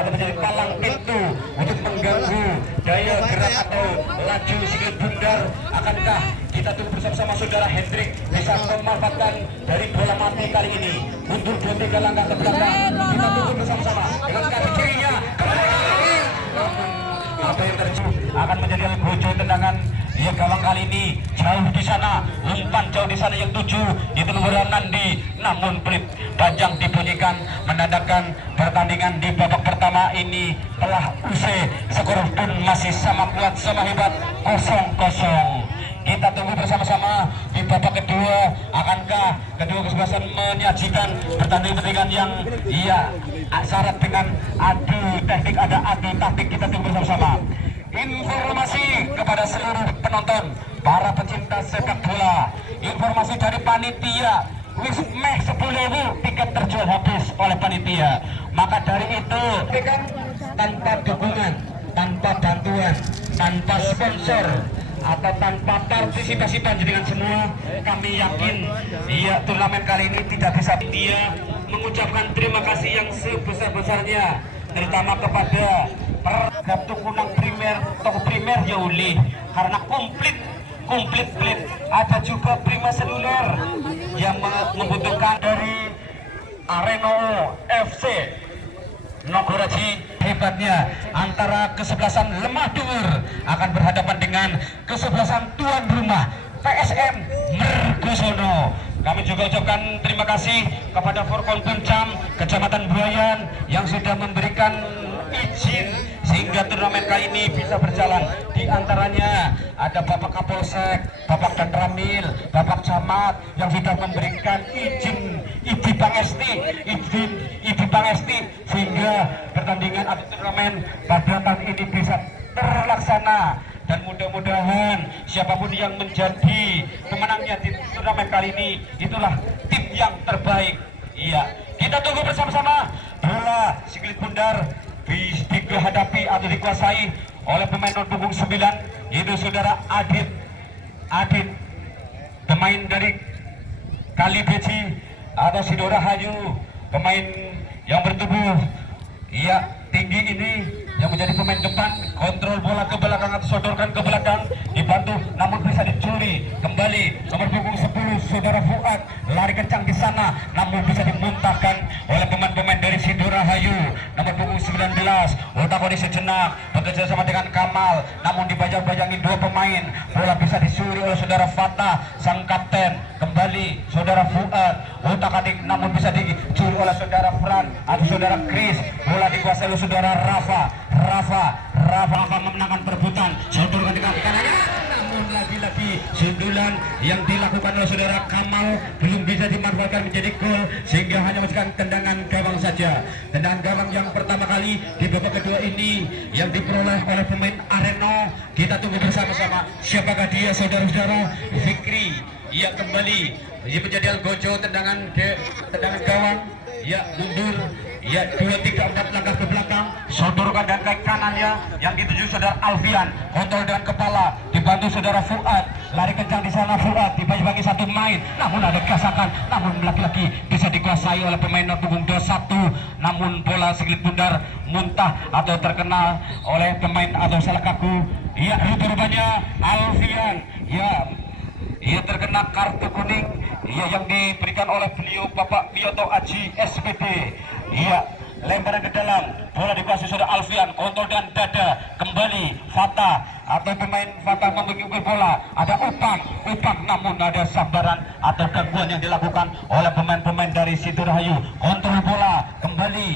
atau menjadi palang pintu untuk mengganggu daya gerak atau laju sikil bundar. Akankah kita tunggu bersama-sama saudara Hendrik bisa memanfaatkan dari bola mati kali ini, mundur 2-3 langkah ke belakang. Kita tunggu bersama-sama dengan kaki kirinya. Apa yang terjadi akan menjadi gojo tendangan. Ya, gawang kali ini jauh di sana, umpan jauh di sana yang tuju itu nomor Nandi, namun pelit panjang dibunyikan menandakan pertandingan di babak pertama ini telah usai. Skor pun masih sama kuat sama hebat, 0-0. Kita tunggu bersama-sama di babak kedua, akankah kedua kesebelasan menyajikan pertandingan yang syarat dengan adu teknik, ada adu taktik. Kita tunggu bersama-sama. Informasi kepada seluruh penonton, para pecinta sepak bola, informasi dari panitia, wis meh 10.000 tiket terjual habis oleh panitia. Maka dari itu kan tanpa dukungan, tanpa bantuan, tanpa sponsor atau tanpa partisipasi panjenengan semua, kami yakin turnamen kali ini tidak bisa. Dia mengucapkan terima kasih yang sebesar-besarnya terutama kepada kartu kunang primer, toko primer Yauli, karena komplit. Ada juga prima seluler yang membutuhkan dari Areno FC Nogoraji. Hebatnya antara kesebelasan Lemah Dhuwur akan berhadapan dengan kesebelasan tuan rumah PSM Mergosono. Kami juga ucapkan terima kasih kepada Forkon Puncam Kecamatan Buayan yang sudah memberikan izin sehingga turnamen kali ini bisa berjalan. Di antaranya ada Bapak Kapolsek, Bapak Dan Ramil, Bapak Camat yang sudah memberikan izin Ibu Pangesti sehingga pertandingan atau turnamen pada tahun ini bisa terlaksana. Dan mudah-mudahan siapapun yang menjadi pemenangnya di turnamen kali ini itulah tim yang terbaik. Iya, kita tunggu bersama-sama bola sikil bundar dihadapi atau dikuasai oleh pemain non punggung 9, yaitu saudara Adit, pemain dari Kali Beci atau Sidora Hayu, pemain yang bertubuh tinggi ini yang menjadi pemain depan, kontrol bola ke belakang atau sodorkan ke belakang, dibantu namun bisa dicuri kembali nomor punggung 10 saudara Fuad, lari kencang di sana namun bisa dimuntahkan oleh pemain-pemain dari Sidora Hayu. Nomor punggung 19 otak-otak sejenak bekerja sama dengan Kamal namun dibajang-bajangi dua pemain, bola bisa dicuri oleh saudara Fatah sang kapten, kembali saudara Fuad, otak-atik namun bisa dicuri oleh saudara Fran atau saudara Chris, bola dikuasai oleh saudara Rafa akan memenangkan perebutan, sodorkan di kaki kanannya, namun lagi-lagi sundulan yang dilakukan oleh saudara Kamal belum bisa dimanfaatkan menjadi gol sehingga hanya masukkan tendangan gawang saja. Tendangan gawang yang pertama kali di babak kedua ini yang diperoleh oleh pemain Areno. Kita tunggu bersama-sama siapakah dia, saudara-saudara. Fikri kembali menjadi algojo, tendangan gawang, mundur, 2-3-4 langkah ke belakang, sodorkan dan kaki kanannya yang dituju saudara Alfian, kontrol dengan kepala, dibantu saudara Fuad, lari kencang di sana Fuad, dibagi-bagi satu main, namun ada gasakan, namun laki-laki bisa dikuasai oleh pemain non punggung 21, namun bola sikil bundar muntah atau terkena oleh pemain atau salah kaku. Rupanya Alfian, terkena kartu kuning yang diberikan oleh beliau Bapak Biyoto Aji SPD. Lemparan ke dalam, bola dikuasai saudara Alfian, kontrol dan dada, kembali Fatah atau pemain Fatah memiliki bola, ada Upang namun ada sambaran atau gangguan yang dilakukan oleh pemain-pemain dari Sidorhayu. Kontrol bola, kembali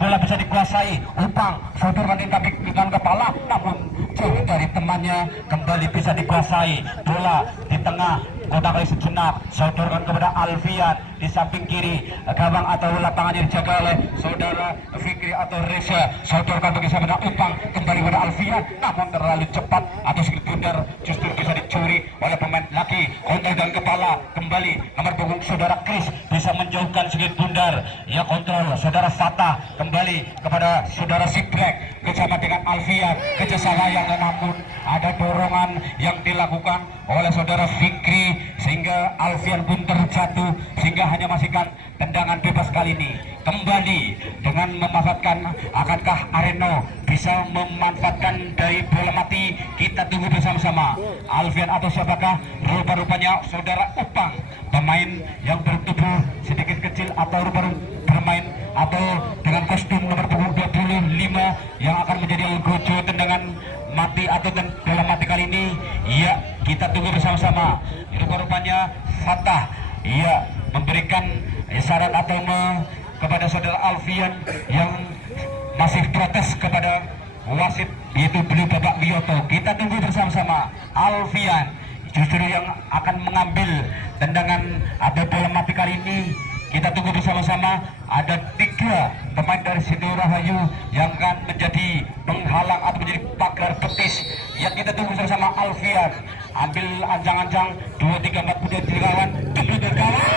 bola bisa dikuasai Upang, sodorkan dengan kepala namun jauh dari temannya, kembali bisa dikuasai bola di tengah, kotak kali sejenak, sodorkan kepada Alfian di samping kiri gawang atau lapangannya dijaga oleh saudara Fikri atau Reza, sodorkan bagi saudara Upang, kembali pada Alfian namun terlalu cepat atau sikil bundar justru bisa dicuri oleh pemain laki. dengan kepala kembali nomor punggung saudara Kris bisa menjauhkan sedikit bundar. Ya kontrol saudara Fatah kembali kepada saudara Sibrek bersama dengan Alfian kerjasama yang namun ada dorongan yang dilakukan oleh saudara Fikri sehingga Alfian pun terjatuh sehingga hanya masihkan tendangan bebas kali ini. Kembali dengan memanfaatkan, akankah Areno bisa memanfaatkan dari bola mati? Kita tunggu bersama-sama. Alfian atau siapakah? Rupa-rupanya saudara Upang, pemain yang bertubuh sedikit kecil atau bermain atau dengan kostum nomor punggung 25 yang akan menjadi algojo tendangan mati atau bola mati kali ini. Ya, kita tunggu bersama-sama. Rupa-rupanya Fatah memberikan isyarat atau kepada saudara Alfian yang masih protes kepada wasit yaitu beliau Bapak Biyoto. Kita tunggu bersama-sama. Alfian justru yang akan mengambil tendangan atau bola mati kali ini. Kita tunggu bersama-sama. Ada 3 pemain dari Sidorahayu yang akan menjadi penghalang atau menjadi pagar betis. Yang kita tunggu bersama. Alfian ambil anjang-anjang 2, 3, 4 kemudian dilawan tunggu berkawan.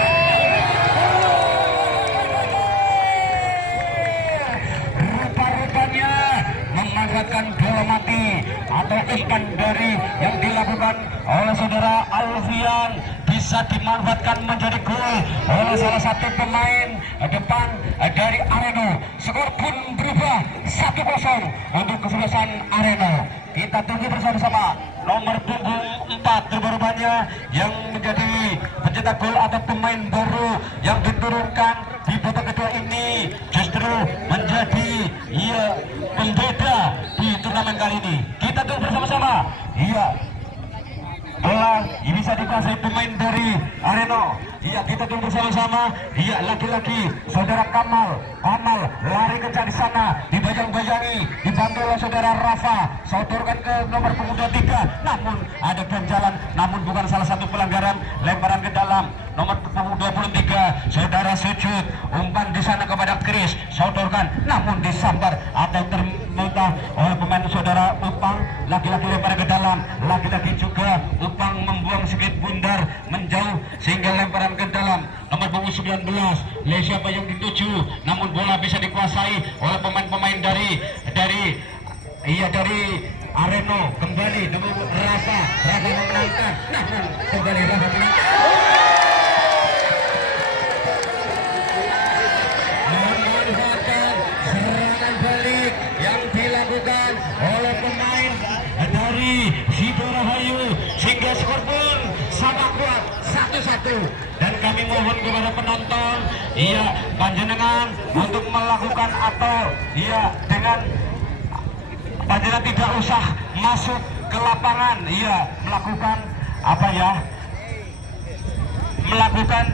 Rupa-rupanya memanfaatkan bola mati atau umpan dari yang dilakukan oleh saudara Alfian bisa dimanfaatkan menjadi gol oleh salah satu pemain depan dari Areno. Skor pun berubah 1-0 untuk kesuksesan Areno. Kita tunggu bersama-sama. Nomor punggung 4 rupa-rupanya yang menjadi pencetak gol atau pemain baru yang diturunkan di babak kedua ini justru menjadi pembeda di turnamen kali ini. Kita tunggu bersama-sama. Bola bisa dikuasai pemain dari Areno. Kita tunggu bersama-sama. Lagi-lagi saudara Kamal lari kencang di sana, dibajang-bajangi, dibantu oleh saudara Rafa. Sodorkan ke nomor punggung 23, namun ada ganjalan, namun bukan salah satu pelanggaran. Lemparan ke dalam nomor punggung 23, saudara Sujud, umpan di sana kepada Kris. Sodorkan, namun disambar atau termuntah oleh pemain saudara Upang. Lagi-lagi lemparan ke dalam, lagi-lagi juga Upang membuang sedikit bundar menjauh sehingga lemparan ke dalam nomor punggung 19. Siapa yang dituju, namun bola bisa dikuasai oleh pemain-pemain dari Areno. Kembali nomor Rafa memenangkan, namun kembali Rafa menangkan. Memanfaatkan serangan balik yang dilakukan oleh pemain dari Sidorahayu sehingga skor pun sama kuat 1-1. Dan kami mohon kepada penonton panjenengan untuk melakukan atau dengan panjenengan tidak usah masuk ke lapangan, melakukan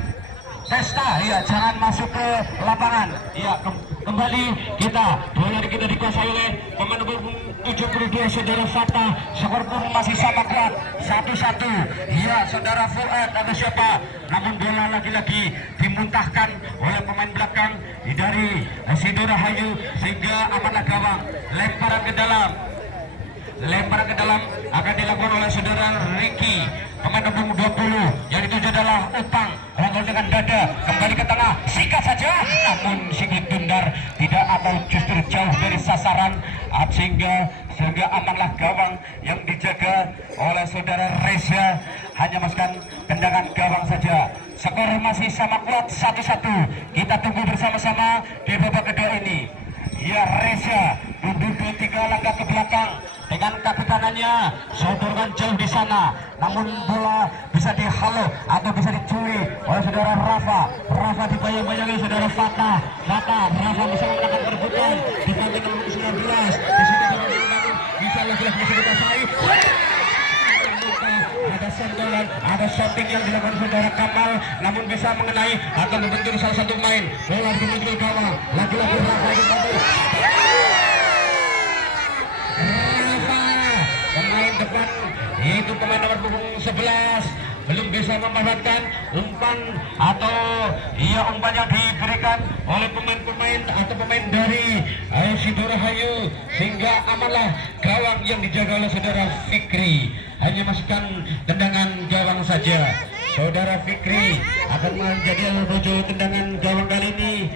pesta, jangan masuk ke lapangan. Kembali bola kita dikuasai oleh pemain nomor 72 saudara Fatah. Skor pun masih sama kuat 1-1. Saudara Fuad atau siapa, namun bola lagi-lagi dimuntahkan oleh pemain belakang dari Sidorahayu sehingga amanah gawang. Lemparan ke dalam akan dilakukan oleh saudara Ricky, pemain nomor 20 yang dituju adalah Upang. Rangkul dengan dada kembali ke tengah, sikat saja, namun sedikit bundar, tidak atau justru jauh dari sasaran sehingga amanlah gawang yang dijaga oleh saudara Reza, hanya masukkan tendangan gawang saja. Skor masih sama kuat 1-1. Kita tunggu bersama-sama di babak kedua ini. Reza mundur 2-3 langkah ke belakang dengan kaki kanannya, sodorkan jauh di sana, namun bola bisa dihalau atau bisa dicuri oleh saudara Rafa. Dibayang-bayangi saudara Fatah. Rafa bisa memenangkan perebutan di kaki nomor 19. Di sini bisa lagi-lagi bisa dikuasai. Ada sentuhan, ada shooting yang dilakukan saudara Kamal, namun bisa mengenai atau membentur salah satu main. Bola dibentur gawang, lagi-lagi Rafa dibantu. Pemain depan itu pemain nomor punggung 11 belum bisa memanfaatkan umpan yang diberikan oleh pemain-pemain atau pemain dari Sidorahayu sehingga amanlah gawang yang dijaga oleh saudara Fikri. Hanya masukkan tendangan gawang saja. Saudara Fikri akan menjadi bojo tendangan gawang kali ini.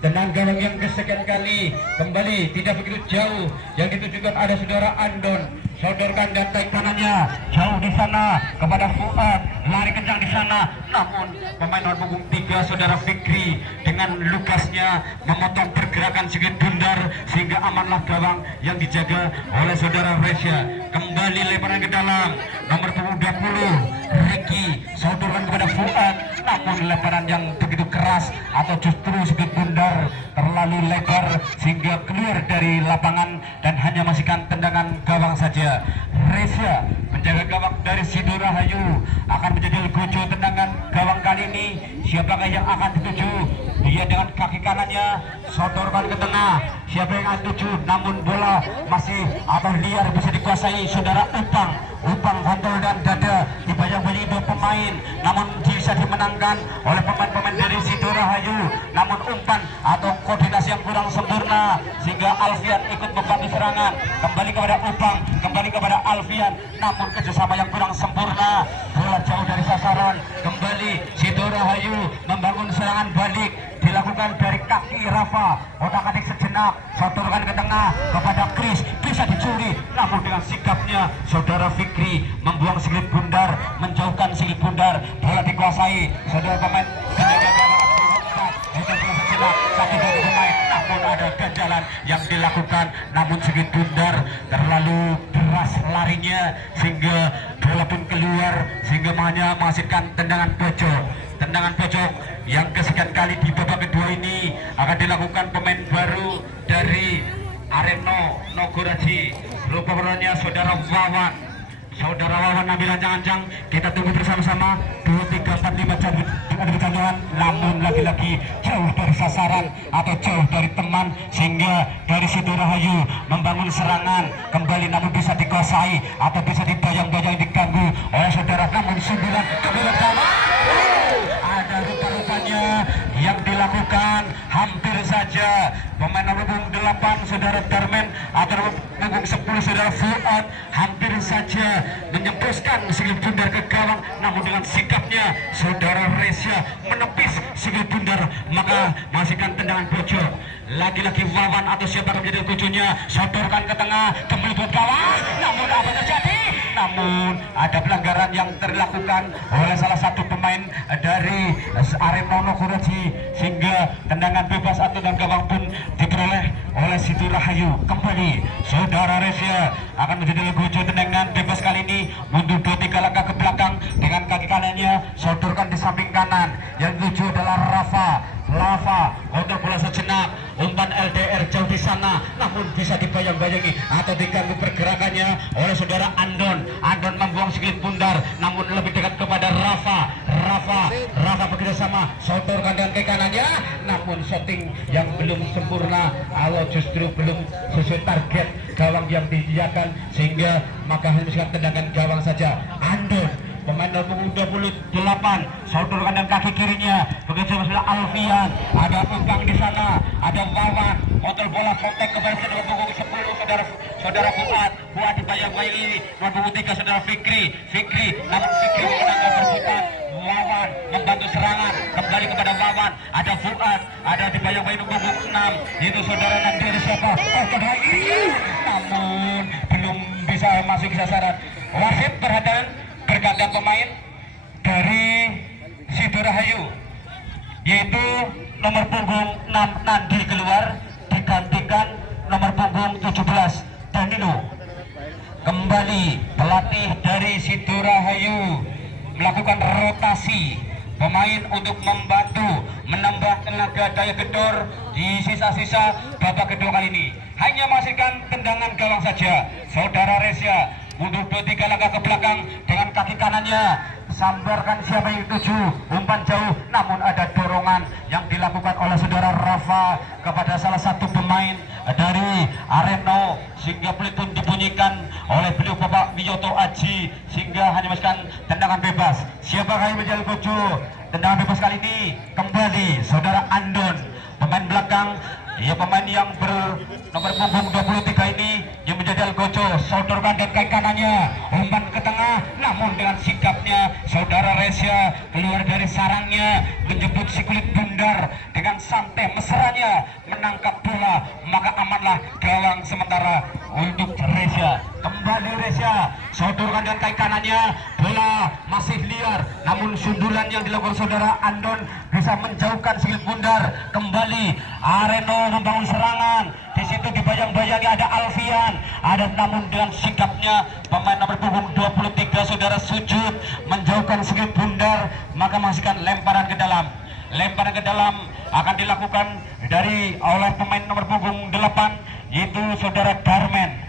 Tenang gawang yang kesekian kali kembali tidak begitu jauh yang ditujukan ada saudara Andon. Sodorkan dan tarik kanannya jauh di sana kepada Fuad, lari kencang di sana. Namun pemain nomor punggung 3 saudara Fikri dengan lukasnya memotong pergerakan sedikit bundar sehingga amanlah gawang yang dijaga oleh saudara Resya. Kembali lemparan ke dalam nomor punggung 20 Ricky sodorkan kepada Fuad, namun lemparan yang begitu keras atau justru sedikit bundar terlalu lebar sehingga keluar dari lapangan dan hanya masihkan tendangan gawang saja. Resya menjaga gawang dari Sido Rahayu akan menjadi gojo tendangan gawang kali ini. Siapakah yang akan dituju? Dia dengan kaki kanannya sodorkan ke tengah. Siapa yang akan dituju? Namun bola masih atau liar bisa dikuasai saudara Upang kontrol dan dada dibayang-bayangi dua pemain, namun bisa dimenangkan oleh pemain-pemain dari Sido Rahayu. Namun umpan atau koordinasi yang kurang sempurna sehingga Alfian ikut membantu serangan. Kembali kepada Upang, kembali kepada Alfian, namun kerjasama yang kurang sempurna. Bola jauh dari sasaran. Kembali Sido Rahayu membangun serangan balik, dilakukan dari kaki Rafa. Otak-atik sejenak, sodorkan ke tengah kepada Chris, bisa dicuri, namun dengan sikapnya saudara Fikri membuang sikil bundar, menjauhkan sikil bundar. Bola dikuasai saudara pemain penjaga gawang satu dari pemain, namun ada ganjalan yang dilakukan, namun sikil bundar terlalu deras larinya sehingga bola pun keluar sehingga hanya menghasilkan tendangan pojok. Tendangan pojok yang kesekian kali di babak kedua ini akan dilakukan pemain baru dari Areno Nogoraji. Lupa perannya saudara Wawan. Saudara Wawan ambil ancang-ancang. Kita tunggu bersama-sama 2, 3, 4, 5 jam ada berjangkauan, namun lagi-lagi jauh dari sasaran atau jauh dari teman sehingga dari Sido Rahayu membangun serangan kembali, namun bisa dikuasai atau bisa dibayang-bayang diganggu oleh saudara. Namun 9 kemudian ada rupa-rupanya yang dilakukan hampir saja pemain nomor punggung 8 saudara Darmen atau nomor punggung 10 saudara Fuad hampir saja menyempuskan sikil bundar ke gawang, namun dengan sikapnya saudara Resya menepis sikil bundar maka menghasilkan tendangan pojok. Lagi-lagi Wawan atau siapa yang menjadi gojonya sodorkan ke tengah kembali buat gawang, namun apa terjadi? Namun ada pelanggaran yang dilakukan oleh salah satu pemain dari Arema Nogoraji sehingga tendangan bebas atau tendangan gawang pun diperoleh oleh Sido Rahayu. Kembali saudara Resya akan menjadi gojo tendangan bebas kali ini, mundur 2-3 langkah ke belakang dengan kaki kanannya sodorkan di samping kanan. Yang tuju adalah Lava untuk bola sejenak, umpan LDR jauh di sana, namun bisa dibayang-bayangi atau diganggu pergerakannya oleh saudara Andon membuang sikil bundar, namun lebih dekat kepada Rafa bekerja sama, sodorkan dengan kaki kanannya, namun shooting yang belum sempurna atau justru belum sesuai target gawang yang disediakan sehingga maka hanya tendangan gawang saja. Andon pemain nomor 28 sodorkan dengan kaki kirinya bekerja sama Alfian, ada Upang di sana, ada Wawan kontrol bola kontak kepada nomor punggung 10 saudara Fuad dibayang-bayangi nomor punggung 3 saudara Fikri namun Fikri menangkap perbuatan. Wawan membantu serangan kembali kepada Wawan, ada Fuad, ada dibayang-bayangi nomor punggung 6 itu saudara Nadir siapa namun belum bisa masuk sasaran. Wasit berganti pemain dari Sido Rahayu yaitu nomor punggung 6 Nandi keluar digantikan nomor punggung 17 Danilo. Kembali pelatih dari Sido Rahayu melakukan rotasi pemain untuk membantu menambah tenaga daya gedor di sisa-sisa babak kedua kali ini. Hanya menghasilkan tendangan gawang saja. Saudara Resya mundur 2-3 langkah ke belakang dengan kaki kanannya sambarkan siapa yang tuju, umpan jauh, namun ada dorongan yang dilakukan oleh saudara Rafa kepada salah satu pemain dari Areno sehingga peluit pun dibunyikan oleh beliau Bapak Wiyoto Aji sehingga hanya menghasilkan tendangan bebas. Siapakah yang menjadi gojo tendangan bebas kali ini? Kembali saudara Andon, pemain belakang, ya pemain yang bernomor punggung 23 ini yang menjadi menjadi Gojo, sodorkan dan kaki kanannya, umpan ke tengah, namun dengan sikapnya saudara Reza keluar dari sarangnya, menjemput si kulit bundar dengan santai mesranya menangkap bola, maka amanlah gawang sementara untuk Reza. Kembali Reza, sodorkan dan kaki kanannya, bola masih liar, namun sundulan yang dilakukan saudara Andon bisa menjauhkan si kulit bundar. Kembali Areno membangun serangan, di situ dibayang-bayangi ada Alfian, ada namun dengan sikapnya pemain nomor punggung 23 saudara sujud menjauhkan si kulit bundar, maka masihkan lemparan ke dalam. Lemparan ke dalam akan dilakukan oleh pemain nomor punggung 8 yaitu saudara Darmen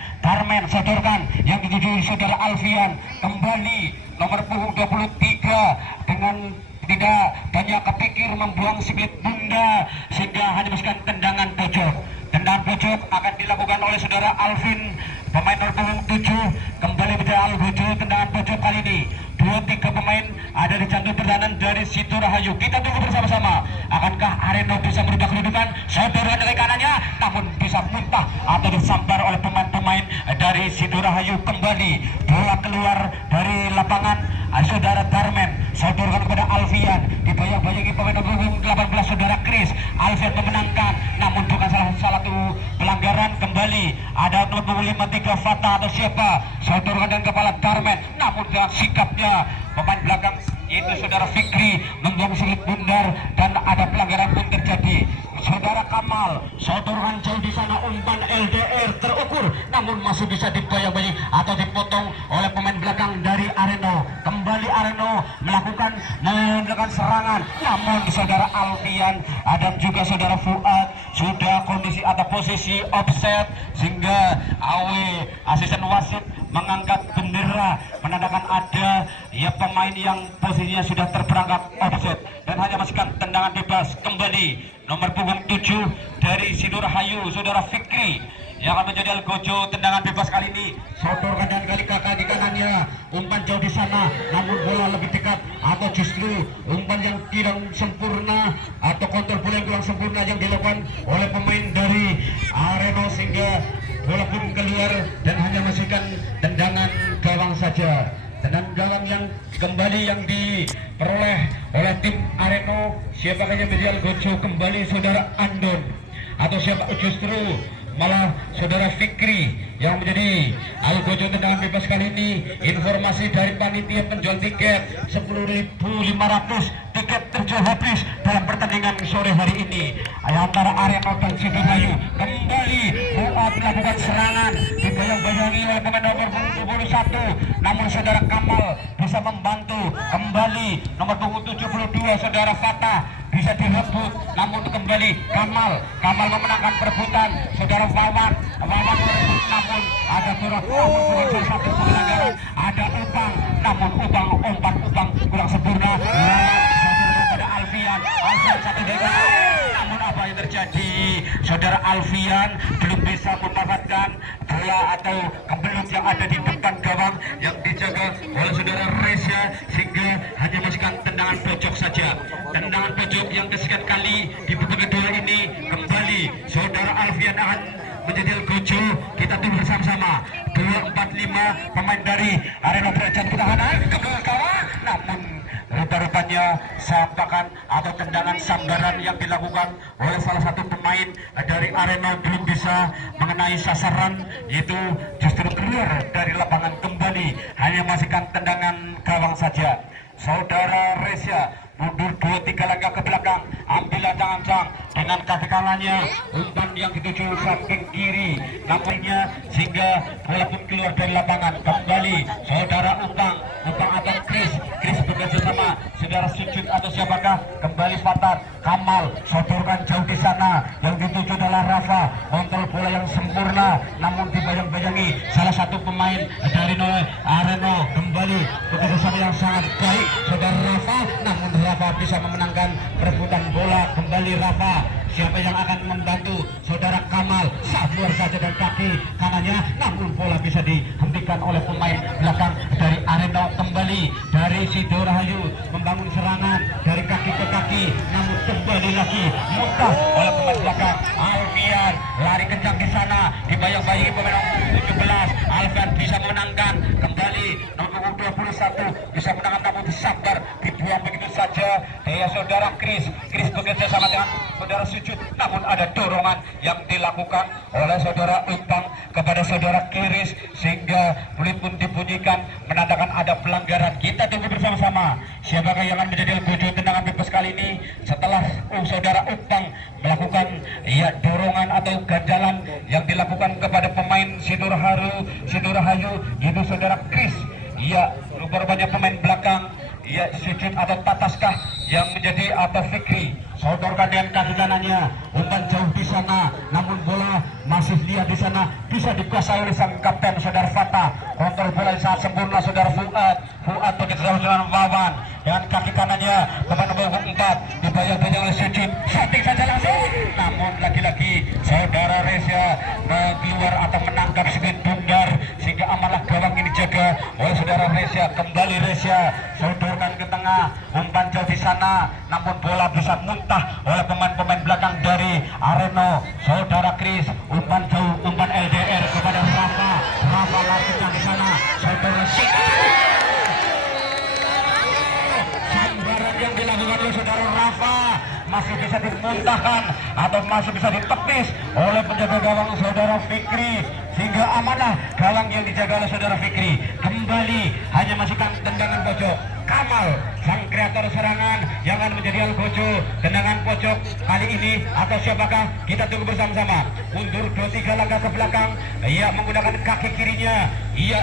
sodorkan yang dituju saudara Alfian. Kembali nomor punggung 23 dengan tidak banyak kepikir membuang si kulit bunda sehingga hanya masukkan tendangan pojok. Tendangan pojok akan dilakukan oleh saudara Alvin, pemain nomor punggung 7. Kembali menjadi Algojo, tendangan pojok kali ini 2-3 pemain ada di jantung pertahanan dari Situ Rahayu. Kita tunggu bersama-sama, akankah Areno bisa merubah kedudukan? Saudara dari kanannya, namun bisa muntah atau disambar oleh pemain-pemain dari Situ Rahayu. Kembali bola keluar dari lapangan, saudara Darmen sodorkan kepada Alfian, dibayang-bayangi pemain nomor punggung 18 saudara Chris. Alfian memenangkan, namun bukan salah satu pelanggaran. Kembali ada nomor punggung 53 Fata atau siapa, sodorkan dengan kepala Darmen, namun dengan sikapnya pemain belakang yaitu saudara Fikri membuang sulit bundar dan ada pelanggaran pun terjadi. Saudara Kamal sodorkan jauh di sana, umpan LDR terukur namun masih bisa dibayang-bayangi atau dipotong oleh pemain belakang dari Areno. Kembali Areno melakukan serangan, namun saudara Alfian dan juga saudara Fuad sudah kondisi atau posisi offset sehingga Awe asisten wasit mengangkat bendera menandakan ada pemain yang posisinya sudah terperangkap offset dan hanya masukkan tendangan bebas. Kembali nomor punggung 7 dari Sidurahayu saudara Fikri yang akan menjadi Algojo. Tendangan bebas kali ini sodorkan dan kali kaki kanannya, umpan jauh di sana namun bola lebih dekat atau justru umpan yang tidak sempurna atau kontrol bola yang kurang sempurna yang dilakukan oleh pemain dari Areno sehingga bola pun keluar dan hanya masukkan tendangan gawang saja. Tendangan gawang yang kembali yang diperoleh oleh tim Areno, siapakah yang menjadi Algojo? Kembali saudara Andon atau siapa justru malah saudara Fikri yang menjadi Algojo. Tendangan bebas kali ini, informasi dari panitia penjual tiket 10.500 tiket terjual habis dalam pertandingan sore hari ini antara Areno dan Sidurahayu. Kembali Fuad melakukan serangan, dibayang-bayangi oleh pemain nomor 21 namun saudara Kamal bisa membantu. Kembali nomor 72 saudara Fatah bisa direbut namun kembali Kamal memenangkan perebutan. Saudara Wawan merebut namun ada kurang satu pelanggaran, ada namun umpan kurang sempurna. Pada Alfian satu dewa, namun apa yang terjadi? Saudara Alfian belum bisa memanfaatkan bola atau kebelut yang ada di depan gawang yang dijaga oleh saudara Reza sehingga hanya masukkan tendangan pojok saja. Tendangan pojok yang kesekian kali di babak kedua ini. Kembali saudara Alfian akan menjadi Algojo. Kita tunggu bersama-sama 2-4-5 pemain dari Arena Derajat Pertahanan ke belakang gawang, namun rupa-rupanya sampakan atau tendangan sambaran yang dilakukan oleh salah satu pemain dari Arena belum bisa mengenai sasaran, yaitu justru keluar dari lapangan. Kembali hanya masihkan tendangan gawang saja. Saudara Reza mundur 2-3 langkah ke belakang, ambil ancang-ancang dengan kaki kanannya, umpan yang dituju samping kiri nampaknya sehingga bola pun keluar dari lapangan. Kembali saudara Utang atau Chris bekerja sama saudara Sujud atau siapakah? Kembali Fatar, Kamal sodorkan jauh di sana, yang dituju adalah Rafa, kontrol bola yang sempurna namun dibayang-bayangi salah satu pemain dari Areno. Kembali bekerja sama yang sangat baik saudara Rafa, namun Rafa bisa memenangkan perebutan bola. Kembali Rafa, siapa yang akan membantu saudara Kamal, sabar saja dan kaki kanannya, namun bola bisa dihentikan oleh pemain belakang dari Areno. Kembali dari Sidurahayu membangun serangan dari kaki ke kaki, namun kembali lagi muntah oleh pemain belakang. Alfian lari kencang ke sana, dibayang-bayangi pemain nomor 17 Alvan bisa menangkan kembali nomor 21 bisa menangkan namun disambar dibuang begitu saja. Saudara Chris bekerja sama dengan saudara Sujud, namun ada dorongan yang dilakukan oleh saudara Upang kepada saudara Kiris sehingga peluit pun dibunyikan menandakan ada pelanggaran. Kita tunggu bersama-sama siapakah yang akan menjadi gojo tendangan bebas kali ini setelah saudara Upang melakukan dorongan atau ganjalan yang dilakukan kepada pemain Sidorahayu itu saudara Chris. Rupanya pemain belakang Sujud atau Tataskah yang menjadi atau Fikri sodorkan dengan kaki kanannya, umpan jauh di sana, namun bola masih lihat di sana bisa dikuasai oleh sang kapten saudara Fatah. Kontrol bola yang sangat sempurna saudara Fuad begitu dengan Wawan dengan kaki kanannya pemain nomor 4 dibayang-bayang oleh Sujud, shooting saja langsung, namun lagi-lagi saudara Reza keluar atau menangkap sedikit bundar sehingga amanah gawang ini dijaga oleh saudara Reza. Kembali Reza sodorkan ke tengah, umpan jauh di sana, namun bola bisa muntah oleh pemain-pemain belakang dari Areno. Saudara Chris, umpan jauh, umpan LDR kepada Rafa lari kencang di sana, saudara sambaran yang dilakukan oleh saudara Rafa masih bisa dimuntahkan atau masih bisa ditepis oleh penjaga gawang saudara Fikri sehingga amanah gawang yang dijaga oleh saudara Fikri. Kembali hanya masihkan tendangan pojok Kamal sang kreator serangan yang akan menjadi Algojo. Tendangan pojok kali ini atau siapakah kita tunggu bersama-sama. Mundur 2-3 langkah ke belakang, menggunakan kaki kirinya,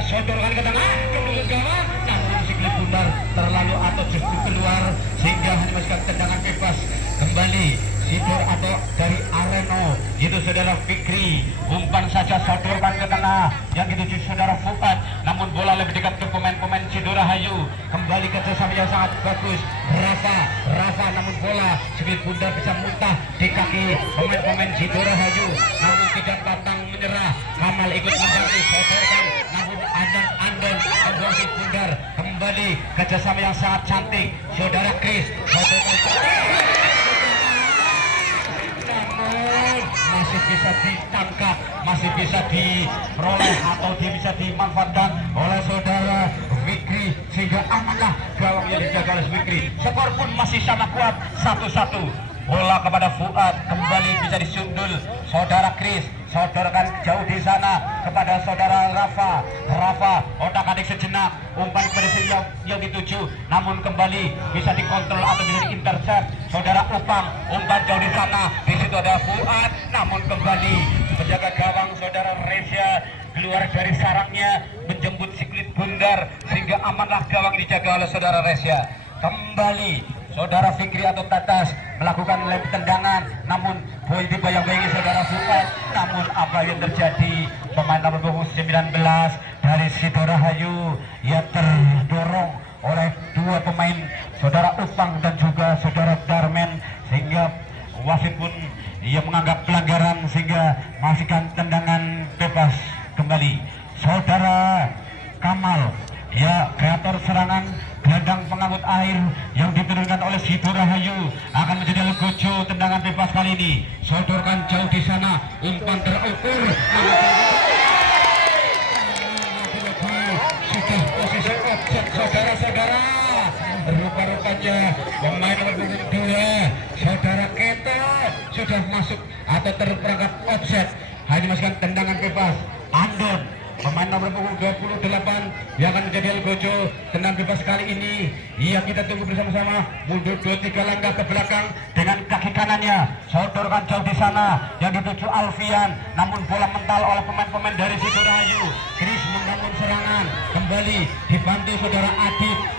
sodorkan ke tengah ke gawang, namun sikap bundar terlalu atau justru keluar sehingga hanya masihkan tendangan bebas. Kembali Sidor atau dari Areno itu saudara Fikri, umpan saja sodorkan ke tengah yang dituju saudara Fuad, namun bola lebih dekat ke pemain-pemain Sidorahayu. Kembali kerjasama yang sangat bagus Rafa, namun bola sedikit bundar bisa muntah di kaki pemain-pemain Sidorahayu, namun tidak pantang menyerah. Kamal ikut membantu sodorkan, namun Andon membuang sedikit bundar. Kembali kerjasama yang sangat cantik saudara Chris sodorkan masih bisa ditangkap, masih bisa diperoleh atau bisa dimanfaatkan oleh saudara Fikri sehingga amanah gawang yang dijaga oleh Fikri. Skor pun masih sama kuat 1-1. Bola kepada Fuad, kembali bisa disundul saudara Chris, sodorkan jauh di sana kepada saudara Rafa otak-atik sejenak, umpan kepada yang dituju, namun kembali bisa dikontrol atau bisa diintercept saudara Upang, umpan jauh di sana, di situ ada Fuad, namun kembali penjaga gawang saudara Reza keluar dari sarangnya menjemput siklit bundar sehingga amanlah gawang dijaga oleh saudara Reza. Kembali saudara Fikri atau Tatas melakukan lem tendangan, namun boy dibayang-bayangi saudara Fuad, namun apa yang terjadi? Pemain nomor 19 dari Sidorahayu terdorong oleh dua pemain saudara Upang dan juga saudara Darmen sehingga wasit pun menganggap pelanggaran sehingga masihkan tendangan bebas. Kembali saudara Kamal kreator serangan gelandang pengangkut air yang diturunkan oleh Sidorahayu akan menjadi Algojo. Tendangan bebas kali ini sodorkan jauh di sana, umpan terukur, sudah posisi objek saudara-saudara. Rupa-rupanya pemain nomor 2 saudara Keto sudah masuk atau terperangkap offset, hanya masukkan tendangan bebas. Andon pemain nomor 28 yang akan menjadi Algojo. Tendangan bebas kali ini kita tunggu bersama-sama. Mundur 2-3 langkah ke belakang dengan kaki kanannya, sodorkan jauh di sana yang dituju Alfian, namun bola mental oleh pemain-pemain dari Sidorahayu. Chris membangun serangan, kembali dibantu saudara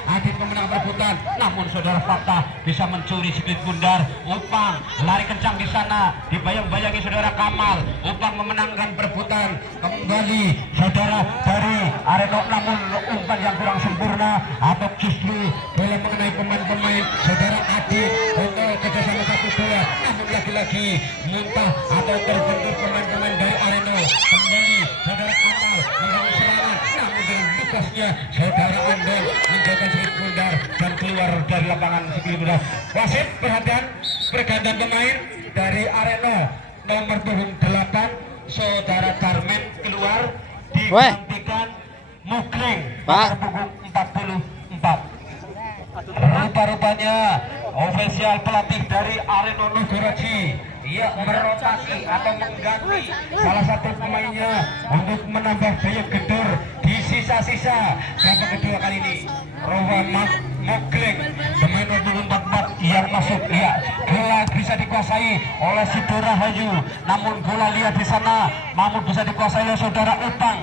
Adit memenang perebutan, namun saudara Fatah bisa mencuri sedikit bundar. Upang lari kencang di sana, dibayang-bayangi saudara Kamal. Upang memenangkan perebutan. Kembali saudara dari Areno, namun umpan yang kurang sempurna atau justru bola mengenai pemain-pemain saudara Adit. Untuk kerjasama 1-2, namun lagi-lagi muntah atau terbentur pemain-pemain dari Areno. Kembali saudara Kamal membangun serangan, namun dengan bebasnya saudara Andon menjaga sedikit bundar dan keluar dari lapangan sedikit bundar. Wasit pergantian pemain dari Areno nomor 28 saudara Darmen keluar digantikan Mukling Pak. punggung 44. Rupa-rupanya ofisial pelatih dari Areno Nugoraji ia merotasi atau mengganti salah satu pemainnya untuk menambah daya gedor di sisa-sisa babak kedua kali ini. Mukling pemain nomor 44 yang masuk, ya, bola bisa dikuasai oleh Sidora Hayu, namun bola lihat di sana namun bisa dikuasai oleh saudara Utang.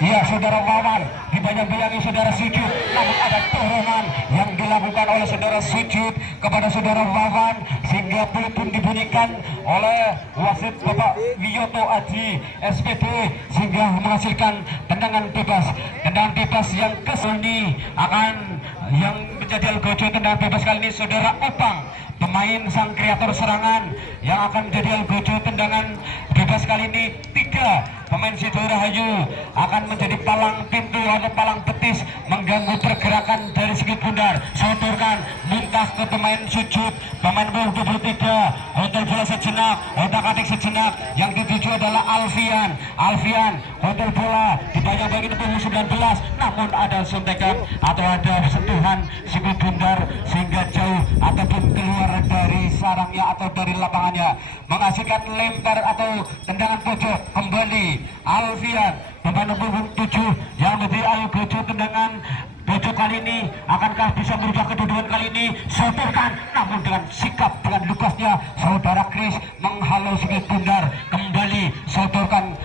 Ya, saudara Wawan dibayang-bayangi saudara Sujud, namun ada dorongan yang dilakukan oleh saudara Sujud kepada saudara Wawan sehingga bola pun dibunyikan oleh wasit Bapak Wiyoto Aji SPD sehingga menghasilkan tendangan bebas yang kesini akan yang menjadi algojo. Tendangan bebas kali ini saudara Opang, pemain sang kreator serangan yang akan menjadi algojo. Tendangan bebas kali ini 3 pemain Sidora Hayu akan menjadi palang pintu atau palang betis mengganggu pergerakan dari segi bundar. Sodorkan muntah ke pemain Sujud, pemain nomor 23, hotel bola sejenak, otak-atik sejenak. Yang dituju adalah Alfian, hotel bola dibayang-bayangi nomor 19, namun ada suntikan atau ada sentuhan segi bundar sehingga jauh ataupun keluar dari sarangnya atau dari lapangannya, menghasilkan lempar atau tendangan pojok. Kembali Alfian, pemain nomor 7 yang menjadi algojo. Tendangan pojok kali ini akankah bisa merubah kedudukan kali ini? Sodorkan, namun dengan sikap, dengan lukasnya saudara Kris menghalau segi bundar. Kembali sodorkan,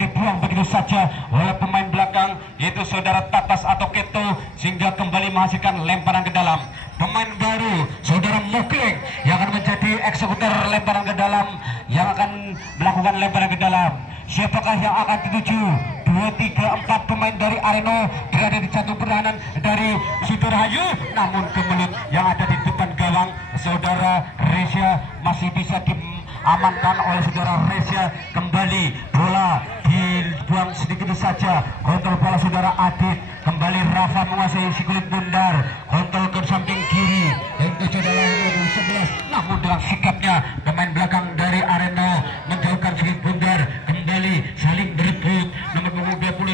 dibuang begitu saja oleh pemain belakang yaitu saudara Tatas atau Keto sehingga kembali menghasilkan lemparan ke dalam. Pemain baru saudara Mukling yang akan menjadi eksekutor lemparan ke dalam, yang akan melakukan lemparan ke dalam. Siapakah yang akan dituju? 2, 3, 4 pemain dari Areno berada di jantung pertahanan dari Sidora Hayu, namun kemelut yang ada di depan gawang saudara Resya masih bisa diamankan oleh saudara Resya. Kembali bola dibuang sedikit saja, kontrol bola saudara Adit. Kembali Rafa menguasai si kulit bundar, kontrol ke samping kiri yang tujuh adalah nomor 11, namun dengan sikapnya pemain belakang dari Arena menjauhkan si kulit bundar. Kembali saling berebut nomor 21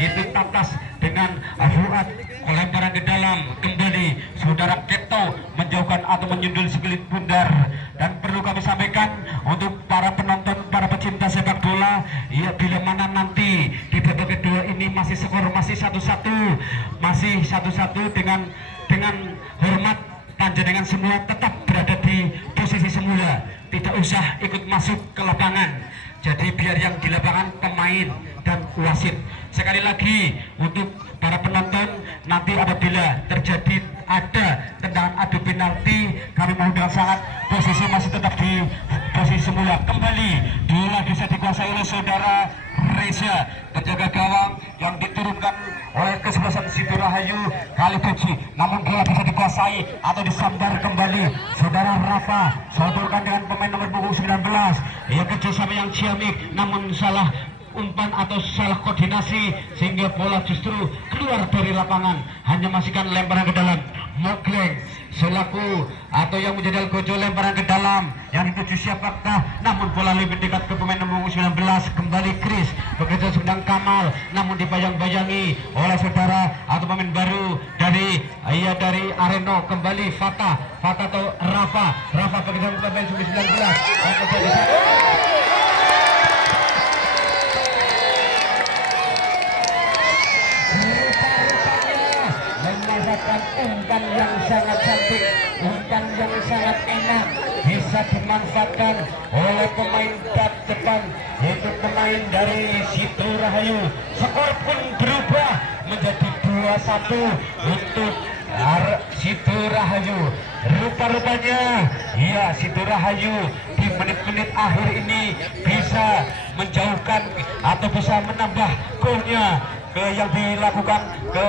itu Tatas dengan Fuad, lemparan ke dalam. Kembali saudara Keto menjauhkan atau menyundul segelit bundar. Dan perlu kami sampaikan untuk para penonton, para pecinta sepak bola, ya, bila mana nanti di babak kedua ini masih skor masih 1-1 dengan hormat panjenengan semua tetap berada di posisi semula, tidak usah ikut masuk ke lapangan. Jadi biar yang di lapangan pemain dan wasit. Sekali lagi untuk para penonton, nanti apabila terjadi ada tendangan adu penalti, kami mohon dengan sangat posisi masih tetap di posisi semula. Kembali bola bisa dikuasai oleh saudara Reza, penjaga gawang yang diturunkan oleh kesebelasan Sidora Hayu Kalibeji, namun bola bisa dikuasai atau disambar kembali saudara Rafa. Sodorkan dengan pemain nomor punggung 19 yang kerjasama yang ciamik, namun salah umpan atau salah koordinasi sehingga bola justru keluar dari lapangan, hanya masihkan lemparan ke dalam. Mukling selaku atau yang menjadi algojo lemparan ke dalam, yang dituju siapakah, namun bola lebih dekat ke pemain nomor 19. Kembali Kris bekerja sedang Kamal, namun dibayang-bayangi oleh saudara atau pemain baru dari Areno. Kembali Fatah atau Rafa bekerja dengan pemain 19 umpan yang sangat cantik, umpan yang sangat enak bisa dimanfaatkan oleh pemain depan yaitu pemain dari Sidora Hayu. Skor pun berubah menjadi 2-1 untuk Sidora Hayu. Rupa-rupanya ya Sidora Hayu di menit-menit akhir ini bisa menjauhkan atau bisa menambah golnya yang dilakukan ke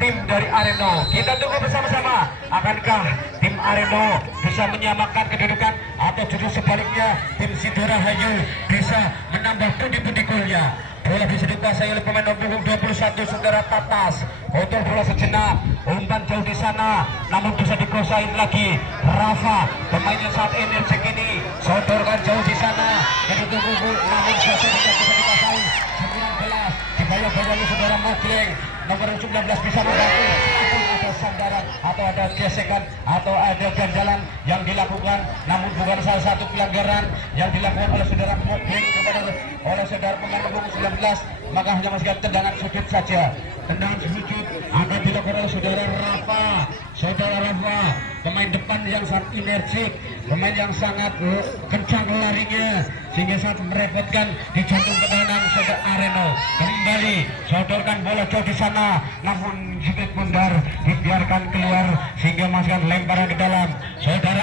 tim dari Areno. Kita tunggu bersama-sama, akankah tim Areno bisa menyamakan kedudukan atau justru sebaliknya tim Sidora Hayu bisa menambah pundi-pundi golnya. Bola bisa dikuasai oleh pemain nomor 21 saudara Tatas. Kontrol bola sejenak, umpan jauh di sana, namun bisa dikuasai lagi Rafa, pemain yang saat energik ini. Sodorkan jauh di sana, jadi tunggu namun bisa dikuasai. dibayang-bayangi saudara Mokleng nomor 19 bisa membantu. Ada sandaran atau ada gesekan atau ada ganjalan yang dilakukan, namun bukan salah satu pelanggaran yang dilakukan oleh saudara Mokleng kepada oleh saudara pemain nomor 19, maka hanya masih tendangan sudut saja. Tendangan sudut akan dilakukan oleh saudara Rafa, pemain depan yang sangat energik, pemain yang sangat kencang larinya sehingga sangat merepotkan di jantung pertahanan saudara Areno. Kembali sodorkan bola jauh di sana, namun sedikit mundur dibiarkan keluar sehingga masukkan lemparan ke dalam. Saudara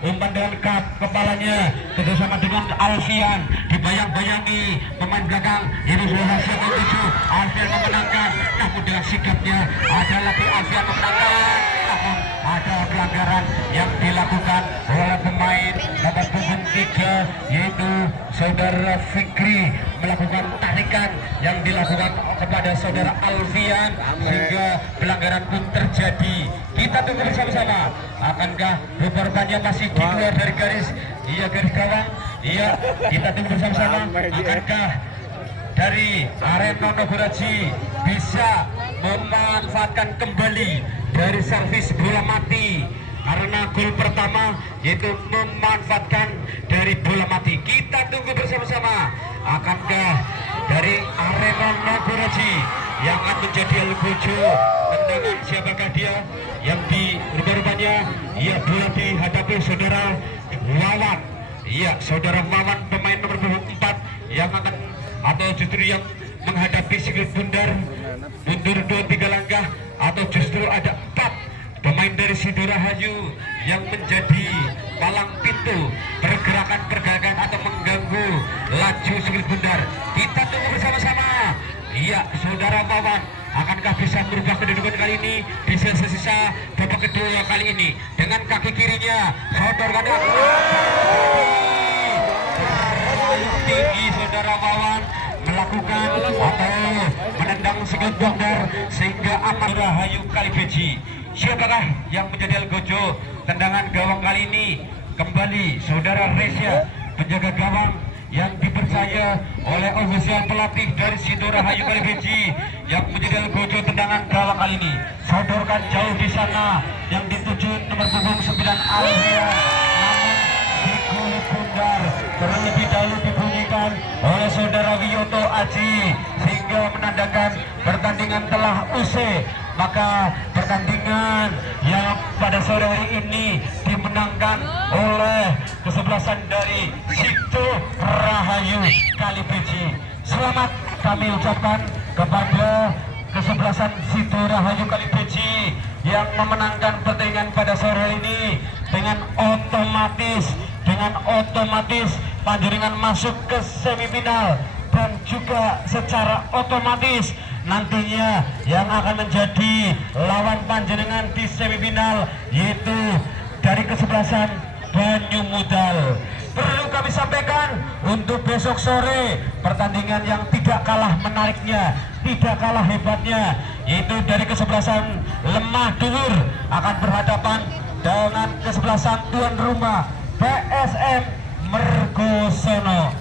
umpan dengan kap kepalanya kerjasama dengan Alfian, dibayang-bayangi pemain belakang ini sudah hasil menuju Alfian memenangkan, namun dengan sikapnya ada lagi Alfian memenangkan, namun ada pelanggaran yang dilakukan oleh pemain nomor punggung 3 yaitu saudara Fikri, melakukan tarikan yang dilakukan kepada saudara Alfian sehingga pelanggaran pun terjadi. Kita tunggu bersama-sama, akankah rupa-rupanya masih di luar dari garis garis gawang? Iya, kita tunggu bersama-sama, akankah dari Areno Nogoraji bisa memanfaatkan kembali dari servis bola mati, karena gol pertama yaitu memanfaatkan dari bola mati. Kita tunggu bersama-sama, akankah dari Arena Nogoraji yang akan menjadi Algojo tendangan, siapakah dia yang di rupa-rupanya bola dihadapi saudara Wawan. Iya, saudara Wawan pemain nomor 4 yang akan atau justru yang menghadapi sikil bundar mundur 2-3 langkah, atau justru ada 4 pemain dari Sidorahayu yang menjadi palang pintu pergerakan atau mengganggu laju sikil bundar. Kita tunggu bersama-sama. Iya, saudara Wawan akankah bisa merubah kedudukan kali ini di sisa babak kedua kali ini dengan kaki kirinya sodorkan tinggi saudara Wawan melakukan atau menendang sikil bundar sehingga aman. Rahayu Kalibeji, siapakah yang menjadi Algojo tendangan gawang kali ini? Kembali saudara Resya, penjaga gawang yang dipercaya oleh ofisial pelatih dari Sidorahayu Kalibeji yang menjadi Algojo tendangan gawang kali ini. Sodorkan jauh di sana yang dituju nomor punggung 9 Alvia, namun sikul bundar terlebih dahulu dibunyikan oleh saudara Wiyoto Aji sehingga menandakan pertandingan telah usai. Maka pertandingan yang pada sore hari ini dimenangkan oleh kesebelasan dari Sidorahayu Kalibeji. Selamat kami ucapkan kepada kesebelasan Sidorahayu Kalibeji yang memenangkan pertandingan pada sore hari ini dengan otomatis Panjenengan masuk ke semifinal, dan juga secara otomatis nantinya yang akan menjadi lawan Panjenengan di semifinal yaitu dari kesebelasan Banyu Mudal. Perlu kami sampaikan untuk besok sore pertandingan yang tidak kalah menariknya, tidak kalah hebatnya, yaitu dari kesebelasan Lemah Dulur akan berhadapan dengan kesebelasan tuan rumah PSM Mergosono.